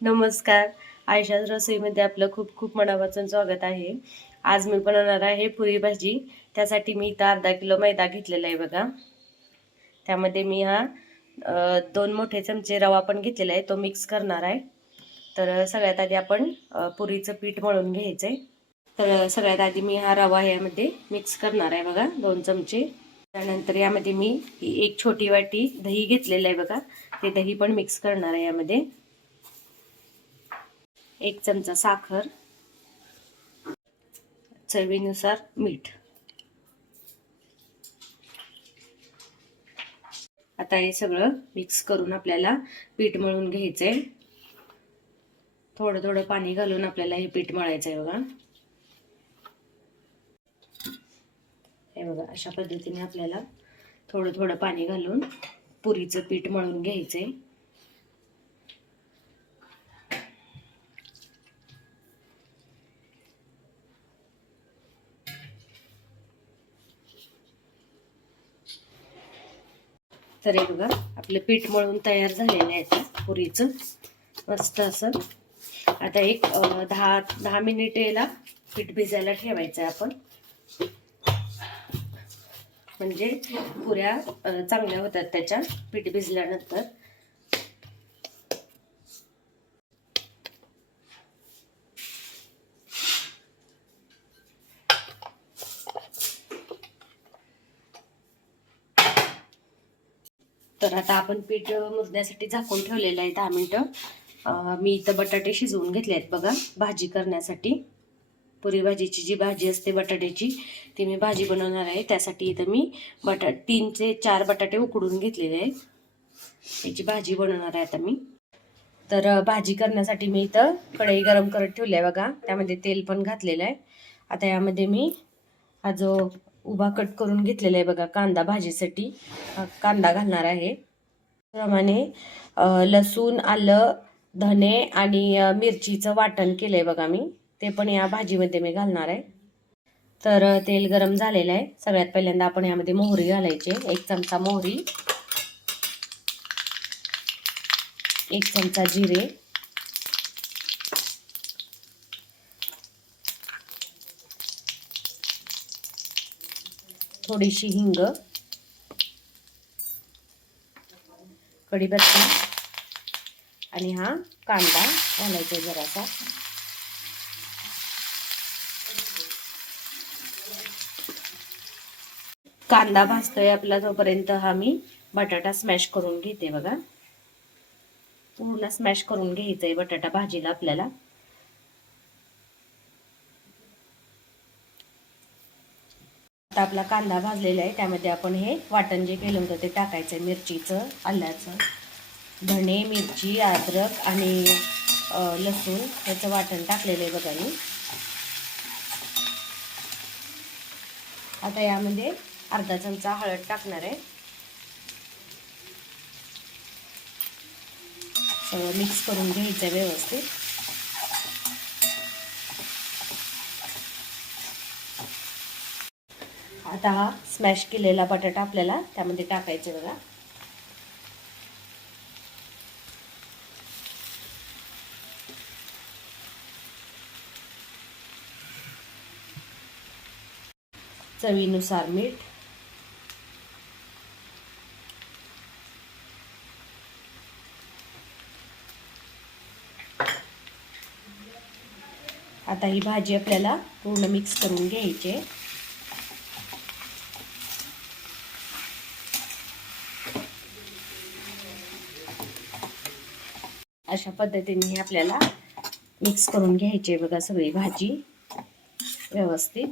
नमस्कार. आयशाच रसोईमध्ये आपलं खूप खूप मनापासून स्वागत आहे. आज मी बनवणार आहे पुरी भाजी. त्यासाठी मी इथं अर्धा किलो मैदा घेतलेला आहे बघा. त्यामध्ये मी हा 2 मोठे चमचे रवा पण घेतलेला आहे, तो मिक्स करणार आहे. तर सगळ्यात आधी आपण पुरीचं पीठ मळून घ्यायचं आहे. तर सगळ्यात आधी मी हा रवा यामध्ये मिक्स करणार आहे बघा, 2 चमचे. त्यानंतर यामध्ये मी एक छोटी वाटी दही घेतलेलं आहे बघा, ते दही पण मिक्स करणार आहे यामध्ये. 1 चमचा साखर, चवीनुसार मीठ. आता हे सगळं मिक्स करून आपल्याला पीठ मळून घ्यायचंय. थोडं थोडं पाणी घालून आपल्याला हे पीठ मळायचंय बघा. हे बघा, अशा पद्धतीने आपल्याला थोडं थोडं पाणी घालून पुरीचं पीठ मळून घ्यायचंय. तर हे बघा, आपलं पीठ मळून तयार झालेलं आहे आता पुरीचं मस्त असं. आता एक 10 मिनिटेला पीठ भिजायला ठेवायचं आहे आपण, म्हणजे पुऱ्या चांगल्या होतात त्याच्या पीठ भिजल्यानंतर. तर आता आपण पीठ मुरण्यासाठी झाकून ठेवलेलं आहे 10 मिनिटं. मी इथं बटाटे शिजवून घेतले आहेत बघा भाजी करण्यासाठी. पुरी भाजीची जी भाजी असते बटाट्याची, ती मी भाजी बनवणार आहे. त्यासाठी इथं मी 3 ते 4 बटाटे उकडून घेतलेले आहेत. याची भाजी बनवणार आहे आता मी. तर भाजी करण्यासाठी मी इथं कढई गरम करत ठेवली आहे बघा, त्यामध्ये तेल पण घातलेलं आहे. आता यामध्ये मी हा जो उभा कट करून घेतलेला आहे बघा कांदा, भाजीसाठी कांदा घालणार आहे. त्याप्रमाणे लसूण, आलं, धने आणि मिरचीचं वाटण केलंय बघा मी, ते पण या भाजीमध्ये मी घालणार आहे. तर तेल गरम झालेलं आहे. सगळ्यात पहिल्यांदा आपण यामध्ये मोहरी घालायची. 1 चमचा मोहरी, 1 चमचा जिरे, थोडीशी हिंग, कढीपत्ता आणि हा कांदा घालायचा जरासा. कांदा भाजतोय आपला तोपर्यंत हा मी बटाटा स्मॅश करून घेते बघा. पूर्ण स्मॅश करून घ्यायचंय बटाटा भाजीला आपल्याला. आता आपला कांदा भाजलेला आहे, त्यामध्ये आपण हे वाटण जे केलं होतं ते टाकायचंय. मिरचीचं, आल्याचं, धणे, मिरची, अद्रक आणि लसूण याचं वाटण टाकलेलं आहे बघा मी. आता यामध्ये अर्धा चमचा हळद टाकणार आहे. सगळं मिक्स करून घ्यायचं व्यवस्थित. आता हा स्मॅश केलेला बटाटा आपल्याला त्यामध्ये टाकायचा बघा. चवीनुसार मीठ, आता ही भाजी आपल्याला पूर्ण मिक्स करून घ्यायची. अशा पद्धतीने आपल्याला मिक्स करून घ्यायची बघा सगळी भाजी व्यवस्थित.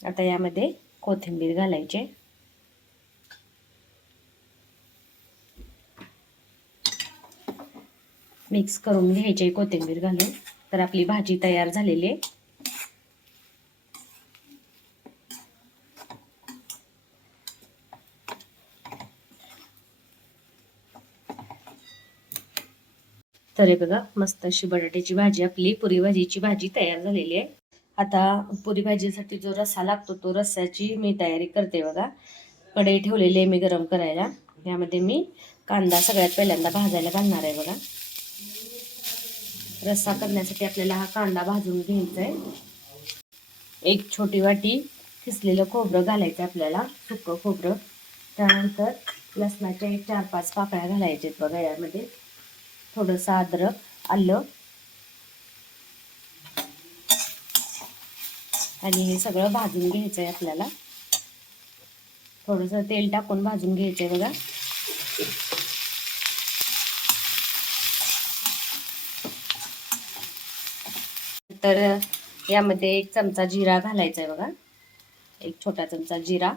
आता यामध्ये कोथिंबीर घालायची. मिक्स करून घ्यायची कोथिंबीर घालून. तर आपली भाजी तयार झालेली आहे. तर हे बघा, मस्त अशी बटाट्याची भाजी, आपली पुरी भाजीची भाजी तयार झालेली आहे. आता पुरी भाजीसाठी जो रस्सा लागतो तो रस्स्याची मी तयारी करते बघा. कढई ठेवलेली आहे मी गरम करायला. यामध्ये मी कांदा सगळ्यात पहिल्यांदा भाजायला घालणार आहे बघा. रस्सा करण्यासाठी आपल्याला हा कांदा भाजून घ्यायचा आहे. एक छोटी वाटी किसलेलं खोबरं घालायचं आपल्याला, सुकं खोबरं. त्यानंतर लसणाच्या 4-5 पाकळ्या घालायच्या बघा यामध्ये. थोडंसं अद्रक, आलं आणि हे सगळं भाजून घ्यायचं आहे आपल्याला. थोडंसं तेल टाकून भाजून घ्यायचं आहे बघा. तर यामध्ये 1 चमचा जिरा घालायचा आहे बघा. 1 छोटा चमचा जिरा,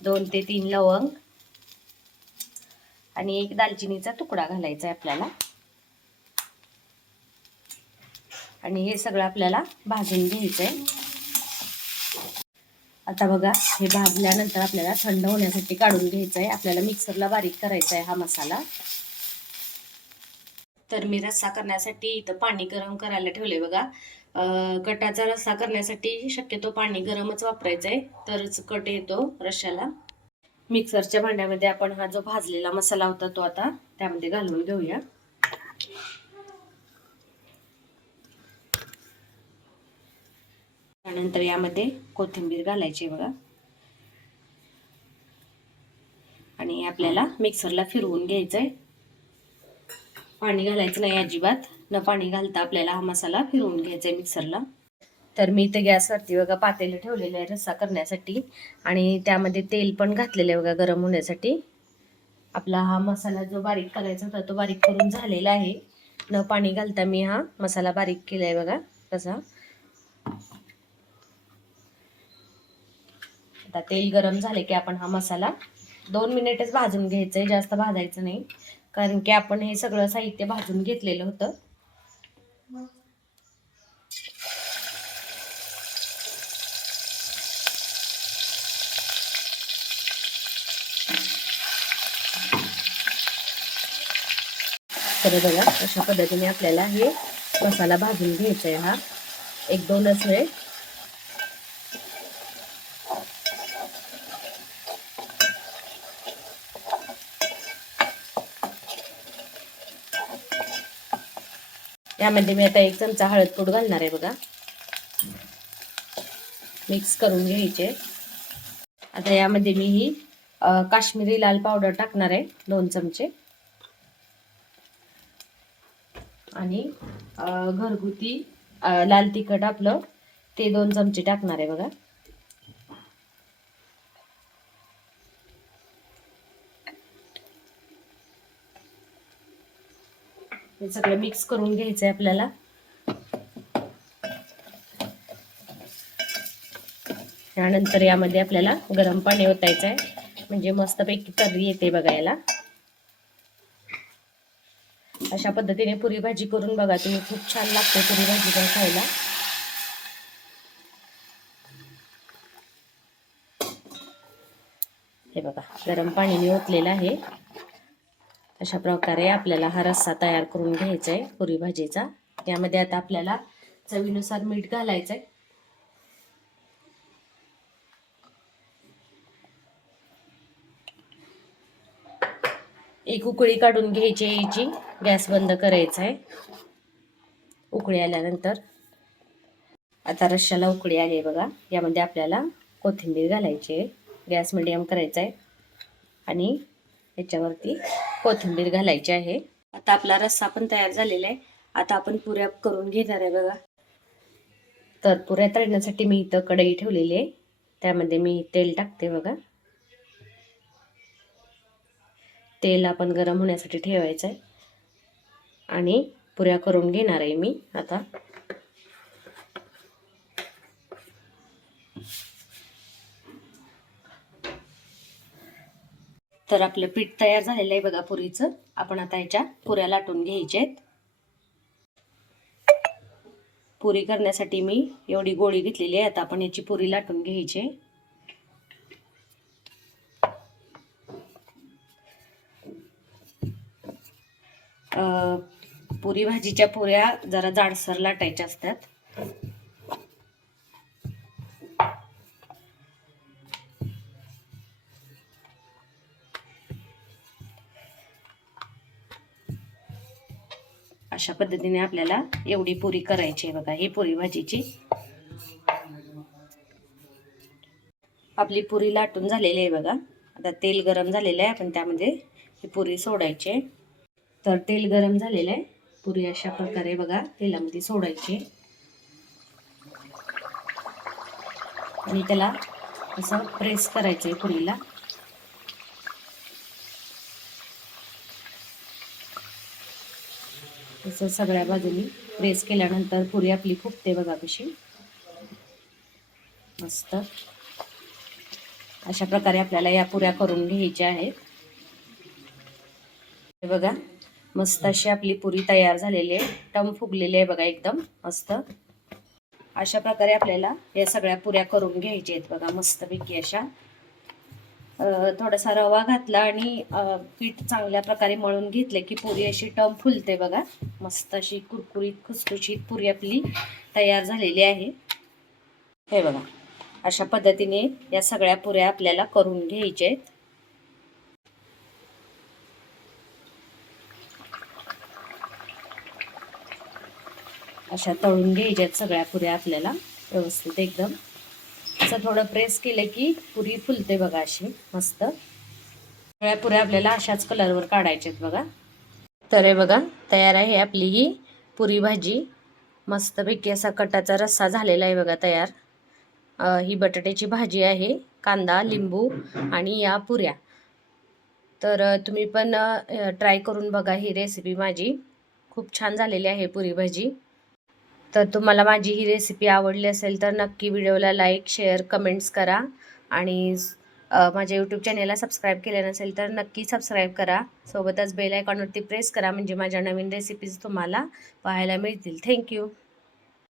2 ते 3 लवंग आणि 1 दालचिनीचा तुकडा घालायचा आहे आपल्याला. आणि हे सगळं आपल्याला भाजून घ्यायचं आहे. आता बघा हे भाजल्यानंतर आपल्याला थंड होण्यासाठी काढून घ्यायचं आहे. आपल्याला मिक्सरला बारीक करायचा आहे हा मसाला. तर मी रस्सा करण्यासाठी इथं पाणी गरम करायला ठेवले बघा. कटाचा रस्सा करण्यासाठी शक्यतो पाणी गरमच वापरायचं आहे, तरच कट येतो रश्श्याला. मिक्सरच्या भांड्यामध्ये आपण हा जो भाजलेला मसाला होता तो आता त्यामध्ये घालून घेऊया. त्यानंतर यामध्ये कोथिंबीर घालायची बघा. आणि आपल्याला मिक्सरला फिरवून घ्यायचंय. पाणी घालायचं नाही अजिबात. न पाणी घालता आपल्याला हा मसाला फिरवून घ्यायचा आहे मिक्सरला. तर मी इथे गॅसवरती बघा पातेलं ठेवलेलं आहे रस्सा करण्यासाठी आणि त्यामध्ये तेल पण घातलेलं आहे बघा गरम होण्यासाठी. आपला हा मसाला जो बारीक करायचा होता तो बारीक करून झालेला आहे. न पाणी घालता मी हा मसाला बारीक केलाय बघा कसा. आता तेल गरम झाले की आपण हा मसाला 2 मिनिटच भाजून घ्यायचा आहे, जास्त भाजायचं नाही, कारण की आपण हे सगळं साहित्य भाजून घेतलेलं होतं. तर बघा अशा पद्धतीने आपल्याला हे मसाला भाजून घ्यायचा आहे. हा 1-2च वेळ. यामध्ये मी आता 1 चमचा हळद पूड घालणार आहे बघा. मिक्स करून घ्यायचे. आता यामध्ये मी ही काश्मीरी लाल पावडर टाकणार आहे 2 चमचे आणि घरगुती लाल तिखट आपलं ते 2 चमचे टाकणार आहे बघा. हे सगळं मिक्स करून घ्यायचंय आपल्याला. त्यानंतर यामध्ये आपल्याला गरम पाणी ओतायचं आहे, म्हणजे मस्तपैकी तर्री येते बघायला. अशा पद्धतीने पुरी भाजी करून बघा तुम्ही, खूप छान लागते पुरी भाजी पण खायला. हे बघा गरम पाणी मी ओतलेलं आहे. अशा प्रकारे आपल्याला हा रस्सा तयार करून घ्यायचा आहे पुरी भाजीचा. यामध्ये आता आपल्याला चवीनुसार मीठ घालायचं आहे. एक उकळी काढून घ्यायची याची, गॅस बंद करायचा आहे. उकळी आल्यानंतर आता रश्श्याला उकळी आली आहे बघा. यामध्ये आपल्याला कोथिंबीर घालायची आहे. गॅस मिडियम करायचा आहे आणि याच्यावरती कोथिंबीर घालायची आहे. आता आपला रस्सा पण तयार झालेला आहे. आता आपण पुऱ्या करून घेणार आहे बघा. तर पुऱ्या तळण्यासाठी मी इथं कढई ठेवलेली आहे. त्यामध्ये मी तेल टाकते बघा. तेल आपण गरम होण्यासाठी ठेवायचं आहे आणि पुऱ्या करून घेणार आहे मी आता. तर आपलं पीठ तयार झालेलं आहे बघा पुरीचं. आपण आता याच्या पुऱ्या लाटून घ्यायच्या आहेत. पुरी करण्यासाठी मी एवढी गोळी घेतलेली आहे. आता आपण याची पुरी लाटून घ्यायची आहे. पुरी भाजीच्या पुऱ्या जरा जाडसर लाटायच्या असतात. अशा पद्धतीने आपल्याला एवढी पुरी करायची आहे बघा, ही पुरी भाजीची. आपली पुरी लाटून झालेली आहे बघा. आता तेल गरम झालेलं आहे, आपण त्यामध्ये ही पुरी सोडायची आहे. तर तेल गरम झालेलं आहे, पुरी अशा प्रकारे बघा तेलामध्ये सोडायची आणि त्याला असं प्रेस करायचंय पुरीला. असं सगळ्या बाजूनी प्रेस केल्यानंतर पुरी आपली फुगते बघा कशी मस्त. अशा प्रकारे आपल्याला या पुऱ्या करून घ्यायच्या आहेत. हे बघा मस्त अशी आपली पुरी तयार झालेली आहे, टम फुगलेली आहे बघा एकदम मस्त. अशा प्रकारे आपल्याला या सगळ्या पुऱ्या करून घ्यायच्या आहेत बघा मस्तपैकी अशा. थोडासा रवा घातला आणि पीठ चांगल्या प्रकारे मळून घेतले की पुरी अशी टम फुलते बघा मस्त. अशी कुरकुरीत खुसखुशीत पुरी आपली तयार झालेली आहे. हे बघा अशा पद्धतीने या सगळ्या पुऱ्या आपल्याला करून घ्यायच्या आहेत. अशा तळून घ्यायच्यात सगळ्या पुऱ्या आपल्याला व्यवस्थित एकदम. असं थोडं प्रेस केलं की पुरी फुलते बघा अशी मस्त. सगळ्या पुऱ्या आपल्याला अशाच कलरवर काढायच्यात बघा. तर हे बघा तयार आहे आपली ही पुरी भाजी. मस्तपैकी असा कटाचा रस्सा झालेला आहे बघा तयार. ही बटाट्याची भाजी आहे, कांदा लिंबू आणि या पुऱ्या. तर तुम्ही पण ट्राय करून बघा ही रेसिपी माझी. खूप छान झालेली आहे पुरी भाजी. तर तुम्हाला माझी ही रेसिपी आवडली असेल तर नक्की व्हिडिओला लाईक शेअर कमेंट्स करा आणि माझ्या यूट्यूब चॅनेलला सबस्क्राईब केलं नसेल तर नक्की सबस्क्राईब करा. सोबतच बेल आयकॉनवरती प्रेस करा म्हणजे माझ्या नवीन रेसिपीज तुम्हाला पाहायला मिळतील. थँक्यू.